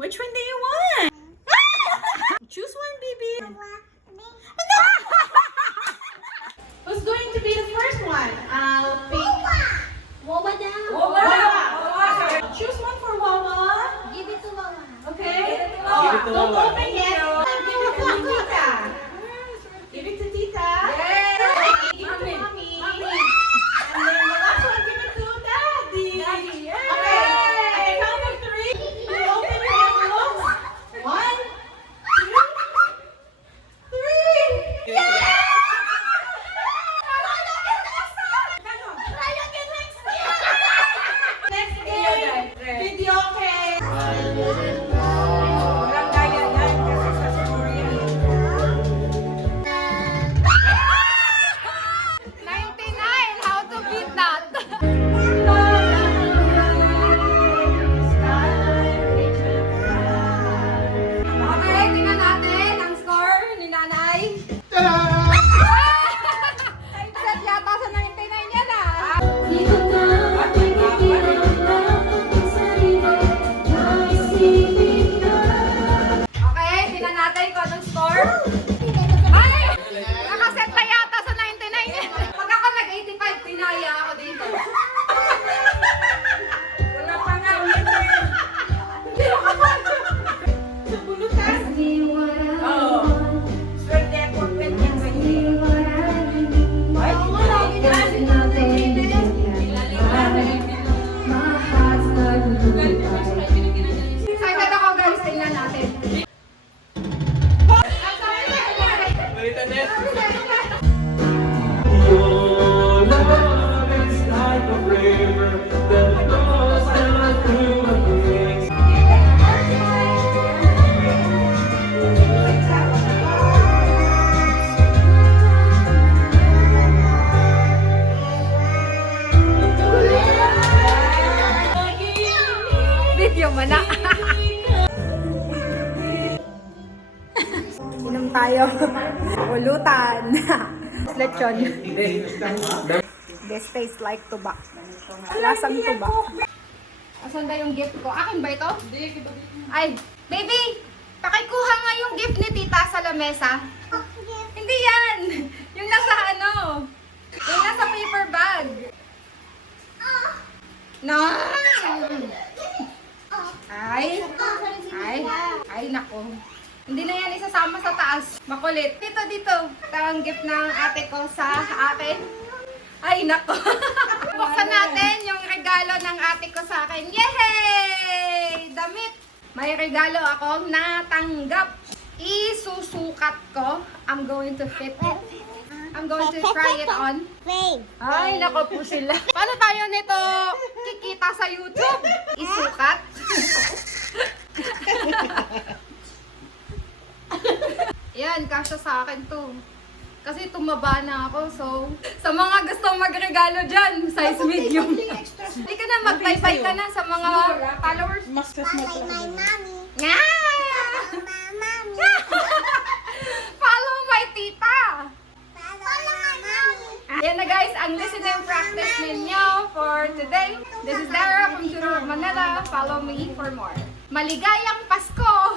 Which one do you want? Choose one, baby. Who's going to be the first one? I'll pick. Wawa daw. Wawa. Choose one for Wawa. Give it to Wawa. Okay. Give it to Don't Wawa. open yet. Give it to Tita. Give it to Tita. Yay! Give it to Mommy. And then the last one, give it to Daddy. Yay! Okay. At the count of 3, you open your envelopes. 1, 2, 3. Yay! Next game, videoke. Walang gaya yan kasi sa Korean. 99, how to beat that? Okay, tingnan natin ang score ni nanay. Set yata sa 99 yan ah. Okay, tingnan natin kung anong score. Ay! Nakaset na yata sa 99 yan. Pag ako nag-85, tinaya ako dito. Wala pa nga, ulitin. Hindi ako pa. Sa bulutan. Oo. Swerte ako, pwede yan sa inyo. Ay, wala. Excited ako guys, tingnan natin. Balitan din. Your love is like a river that flows down through the breeze. Video mo na. Inom tayo. Ulutan. Lechon. This tastes like tuba. Lasang tuba. Asan ba yung gift ko? Akin ba ito? Ay, baby! Pakikuha nga yung gift ni tita sa lamesa. Hindi yan! Yung nasa ano? Yung nasa paper bag. No! Ay, nako. Hindi na yan isasama sa taas. Makulit. Dito. Ito ang gift ng ate ko sa akin. Ay, nako. Buksan natin yung regalo ng ate ko sa akin. Yay! Damit. May regalo akong natanggap. Isusukat ko. I'm going to fit it. I'm going to try it on. Ay, nako po sila. Paano tayo nito kikita sa YouTube? Isukat. Yan, kasya sa akin to. Kasi tumaba na ako, so sa mga gustong magregalo dyan, size medium. Hindi ka na, mag-bye-bye ka na sa mga followers. Nga! Follow my tita! Yan na guys, ang listening practice ninyo for today. This is Dara from Tutor of Manila. Follow me for more. Maligayang Pasko!